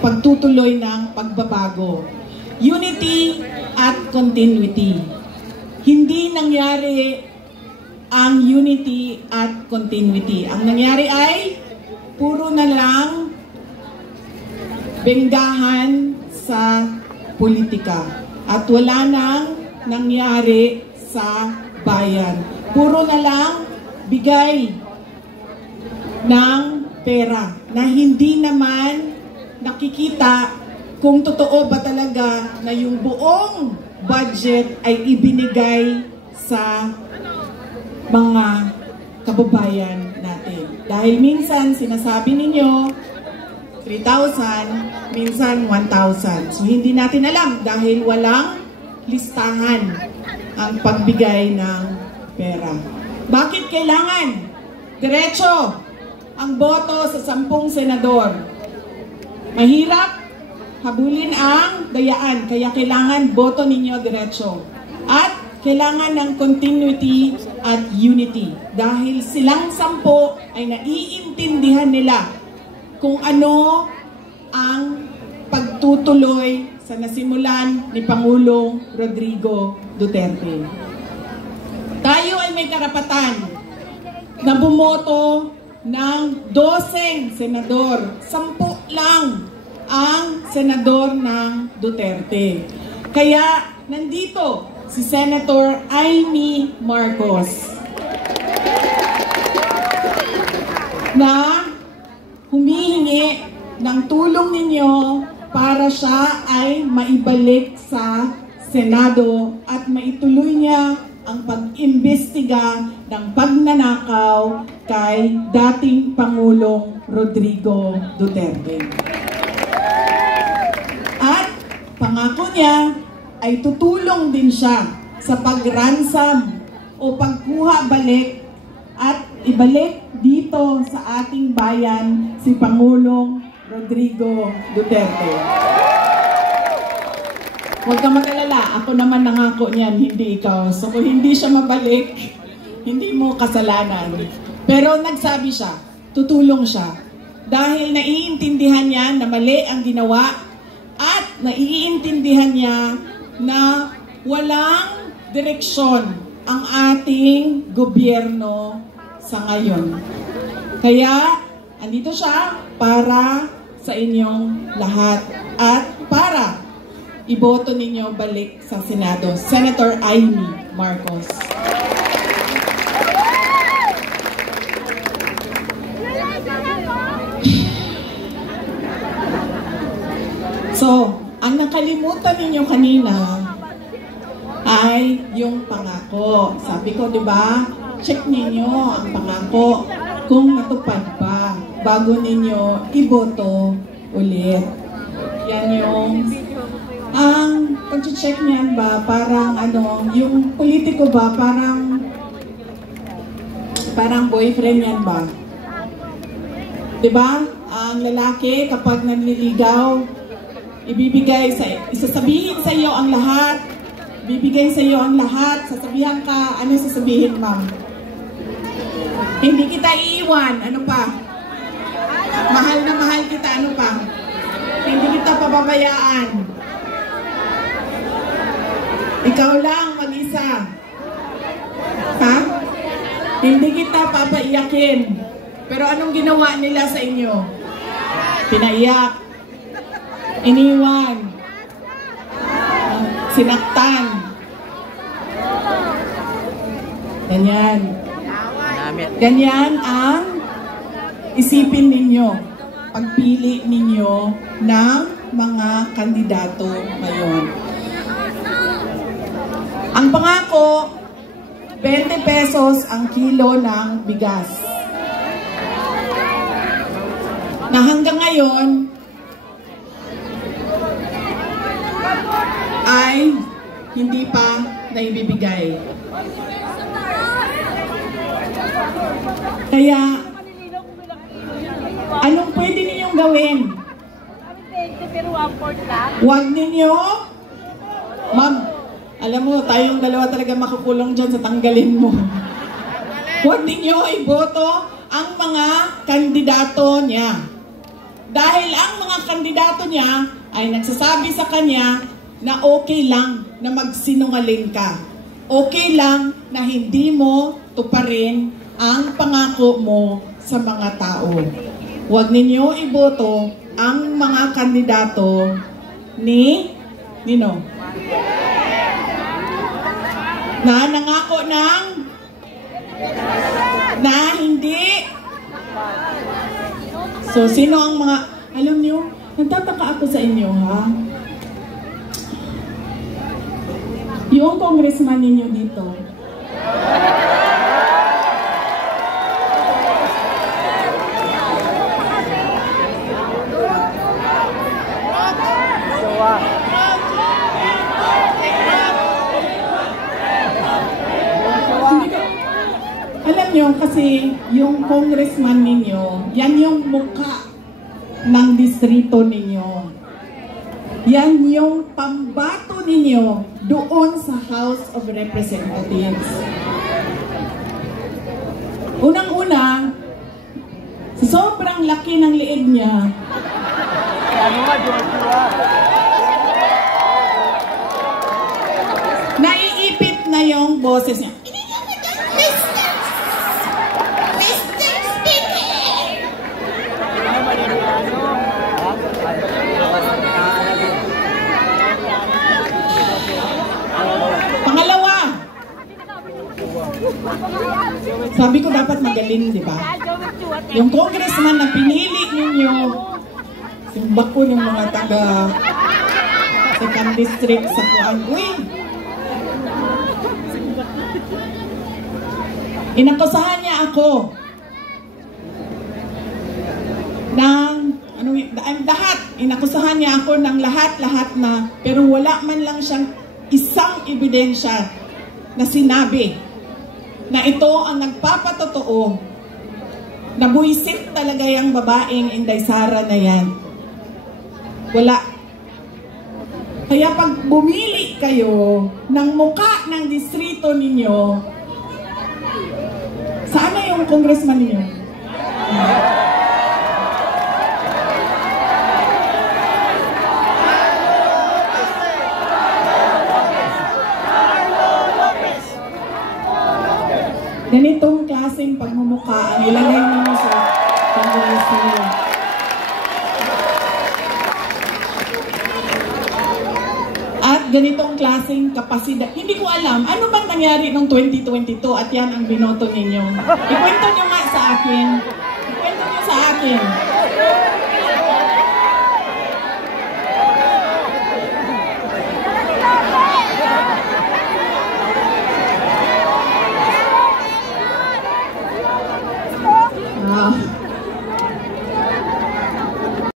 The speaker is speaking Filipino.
pagtutuloy ng pagbabago. Unity at continuity. Hindi nangyari ang unity at continuity. Ang nangyari ay puro na lang benggahan sa politika. At wala nang nangyari sa bayan. Puro na lang bigay ng pera na hindi naman nakikita kung totoo ba talaga na yung buong budget ay ibinigay sa mga kababayan natin. Dahil minsan sinasabi ninyo 3,000, minsan 1,000. So hindi natin alam dahil walang listahan ang pagbigay ng pera. Bakit kailangan diretso ang boto sa 10 senador? Mahirap habulin ang dayaan, kaya kailangan boto ninyo diretso. At kailangan ng continuity at unity. Dahil silang 10 ay naiintindihan nila kung ano ang pagtutuloy sa nasimulan ni Pangulong Rodrigo Duterte. Tayo ay may karapatan na bumoto ng 12 senador. 10 lang ang senador ng Duterte. Kaya nandito si Senator Amy Marcos na humihingi ng tulong ninyo para siya ay maibalik sa Senado at maituloy niya ang pag-imbestiga ng pagnanakaw kay dating Pangulong Rodrigo Duterte. At pangako niya ay tutulong din siya sa pag-ransom o pagkuha balik at ibalik dito sa ating bayan si Pangulong Rodrigo Duterte. Huwag ka mag-alala, ako naman nangako niyan, hindi ikaw. So kung hindi siya mabalik, hindi mo kasalanan. Pero nagsabi siya, tutulong siya. Dahil naiintindihan niya na mali ang ginawa at naiintindihan niya na walang direksyon ang ating gobyerno sa ngayon. Kaya, andito siya para sa inyong lahat at para iboto ninyo balik sa Senado. Senator Amy Marcos. So, ang nakalimutan ninyo kanina ay yung pangako. Sabi ko, di ba? Check ninyo ang pangako kung natupad pa bago ninyo iboto ulit. Yan yung ang pag-check niyan ba parang ano, yung politiko ba parang boyfriend yan ba? 'Di ba? Ang lalaki kapag nanliligaw, isasabihin sa iyo ang lahat. Bibigay sa iyo ang lahat. Sasabihan ka, ano sasabihin, ma'am? Hindi kita iiwan, ano pa? Mahal na mahal kita, ano pa? Hindi kita pababayaan. Ikaw lang mag-isa. Ha? Hindi kita papaiyakin. Pero anong ginawa nila sa inyo? Pinaiyak. Iniwan. Sinaktan. Ganyan. Ganyan ang isipin ninyo. Pagpili ninyo ng mga kandidato ngayon. Ang pangako, 20 pesos ang kilo ng bigas. Na hanggang ngayon ay hindi pa naibibigay. Kaya, anong pwede ninyong gawin? Huwag ninyo, ma'am, alam mo, tayong dalawa talaga makukulong dyan sa tanggalin mo. Huwag ninyo iboto ang mga kandidato niya. Dahil ang mga kandidato niya ay nagsasabi sa kanya na okay lang na magsinungaling ka. Okay lang na hindi mo tuparin ang pangako mo sa mga tao. Huwag ninyo iboto ang mga kandidato ni Nino na nangako ng na hindi. So, sino ang mga, alam niyo, nagtataka ako sa inyo, ha? Yung congressman ninyo dito, alam nyo, kasi yung congressman ninyo, yan yung mukha ng distrito ninyo. Yan yung pambato ninyo doon sa House of Representatives. Unang-una, sobrang laki ng liig niya. Naiipit na yung boses niya. Pangalawa, sabi ko dapat magaling, di ba? Yung congressman na pinili ninyo, simbak ko ng mga taga second district sa Kuangui. Inakusahan niya ako ng lahat. Inakusahan niya ako ng lahat-lahat na, pero wala man lang siyang isang ebidensya na sinabi na ito ang nagpapatotoo na buisit talaga yung babaeng Inday Sara na yan. Wala. Kaya pag bumili kayo ng muka ng distrito ninyo, saan na yung congressman ninyo? Ganitong klaseng pagmumukha ang ilagay ninyo sa Congress. At ganitong klaseng kapasidad. Hindi ko alam, ano bang nangyari noong 2022 at yan ang binoto ninyo? Ikwento nyo nga sa akin. Ikwento nyo sa akin.